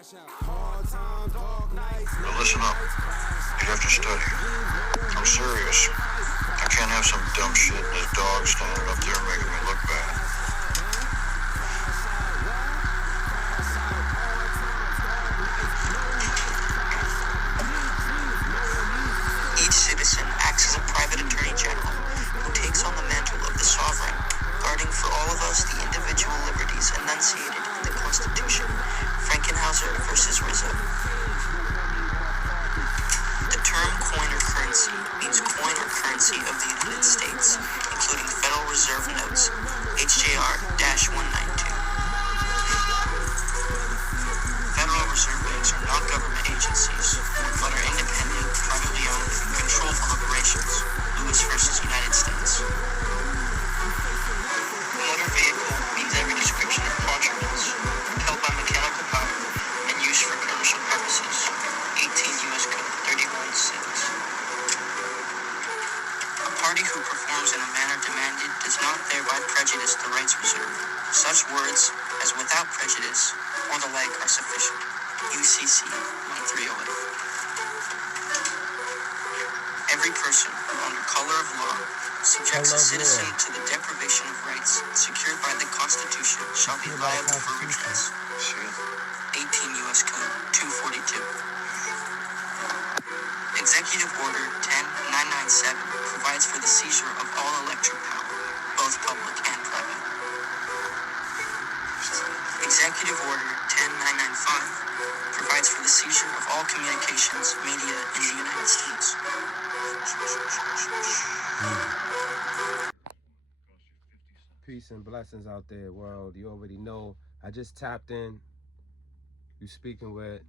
Now listen up. You'd have to study. I'm serious. I can't have some dumb shit and his dog standing up there making me look bad. Each citizen acts as a private attorney general who takes on the mantle of the sovereign, guarding for all of us the individual liberties enunciated in the Constitution. Frankenhauser versus Rizzo. The term coin or currency means coin or currency of the United States, including Federal Reserve notes, HJR-192. Federal Reserve banks are not government agencies, but are independent, privately owned, controlled corporations. Lewis versus United States. Motor vehicle means every description of quadrupeds, propelled by mechanical power and used for commercial purposes. 18 U.S. Code 31.6. A party who performs in a manner demanded does not thereby prejudice the rights reserved. Such words as without prejudice or the like are sufficient. UCC 1308. Every person who, under color of law, subjects a citizen to the deprivation of rights secured by the Constitution shall be liable for redress. 18 U.S. Code 242. Executive Order 10997 provides for the seizure of all electric power, both public and private. Executive Order 10995 provides for the seizure of all communications media in the United States. Peace and blessings out there, world. You already know. I just tapped in. You speaking with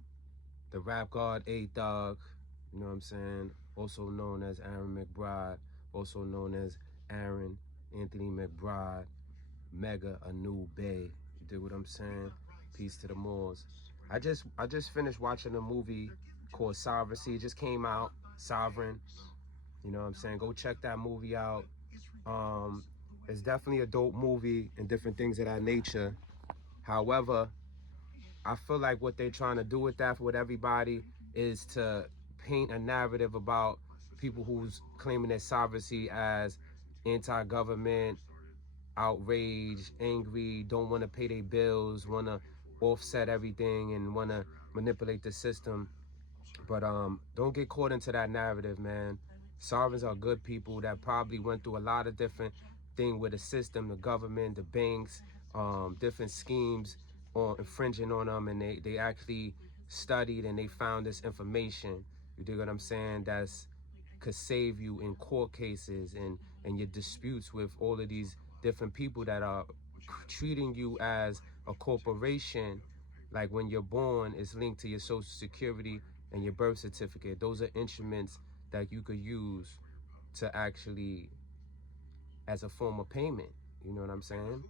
the RapGod ATHUG, you know what I'm saying? Also known as Aaron McBride, also known as Aaron Anthony McBride, Mega a new Bay. You dig what I'm saying? Peace to the Moors. I just finished watching a movie called Sovereignty. It just came out, Sovereign. You know what I'm saying? Go check that movie out. It's definitely a dope movie and different things of that nature. However, I feel like what they're trying to do with that with everybody is to paint a narrative about people who's claiming their sovereignty as anti-government, outraged, angry, don't want to pay their bills, want to offset everything and want to manipulate the system. But don't get caught into that narrative, man. Sovereigns are good people that probably went through a lot of different things with the system, the government, the banks, different schemes on infringing on them, and they actually studied and they found this information. You dig what I'm saying? That's could save you in court cases and your disputes with all of these different people that are treating you as a corporation. Like when you're born, it's linked to your social security and your birth certificate. Those are instruments that you could use to actually, as a form of payment. You know what I'm saying?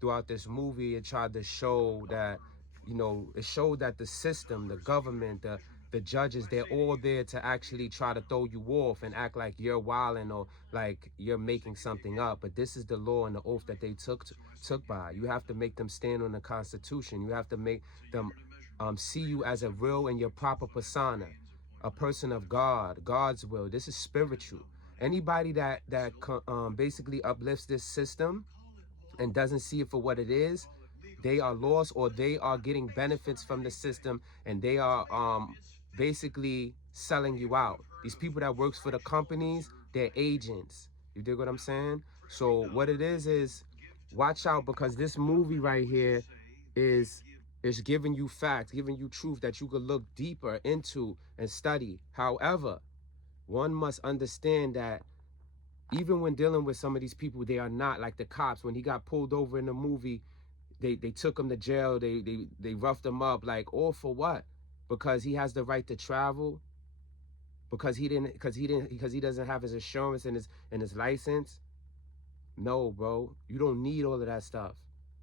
Throughout this movie, it tried to show that, you know, it showed that the system, the government, the judges, they're all there to actually try to throw you off and act like you're wilding or like you're making something up. But this is the law and the oath that they took by. You have to make them stand on the Constitution. You have to make them see you as a real and your proper persona, a person of God, God's will. This is spiritual. Anybody that basically uplifts this system and doesn't see it for what it is, they are lost, or they are getting benefits from the system, and they are basically selling you out. These people that works for the companies, they're agents. You dig what I'm saying? So what it is watch out, because this movie right here is giving you facts, giving you truth that you could look deeper into and study. However, one must understand that even when dealing with some of these people, they are not like the cops. When he got pulled over in the movie, they took him to jail. They roughed him up, like, all for what? Because he has the right to travel. Because he doesn't have his insurance and his license. No, bro, you don't need all of that stuff.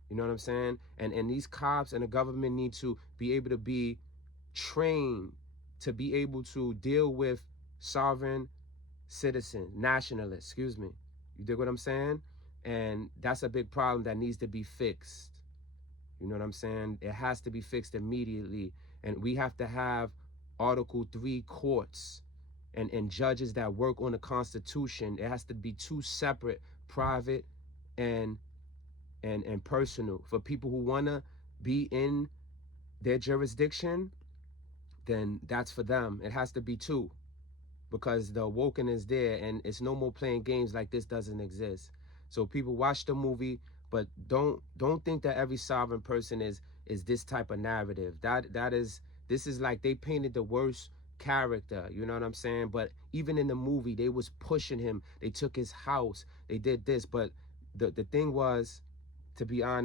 You know what I'm saying? And these cops and the government need to be able to be trained to be able to deal with sovereign citizen, nationalists, excuse me. You dig what I'm saying? And that's a big problem that needs to be fixed. You know what I'm saying? It has to be fixed immediately. And we have to have Article 3 courts and judges that work on the Constitution. It has to be two separate, private and personal. For people who want to be in their jurisdiction, then that's for them. It has to be two, because the awoken is there, and it's no more playing games like this doesn't exist. So people, watch the movie, but don't think that every sovereign person is this type of narrative. This is like they painted the worst character, you know what I'm saying? But even in the movie, they was pushing him. They took his house. They did this, but the thing was, to be honest,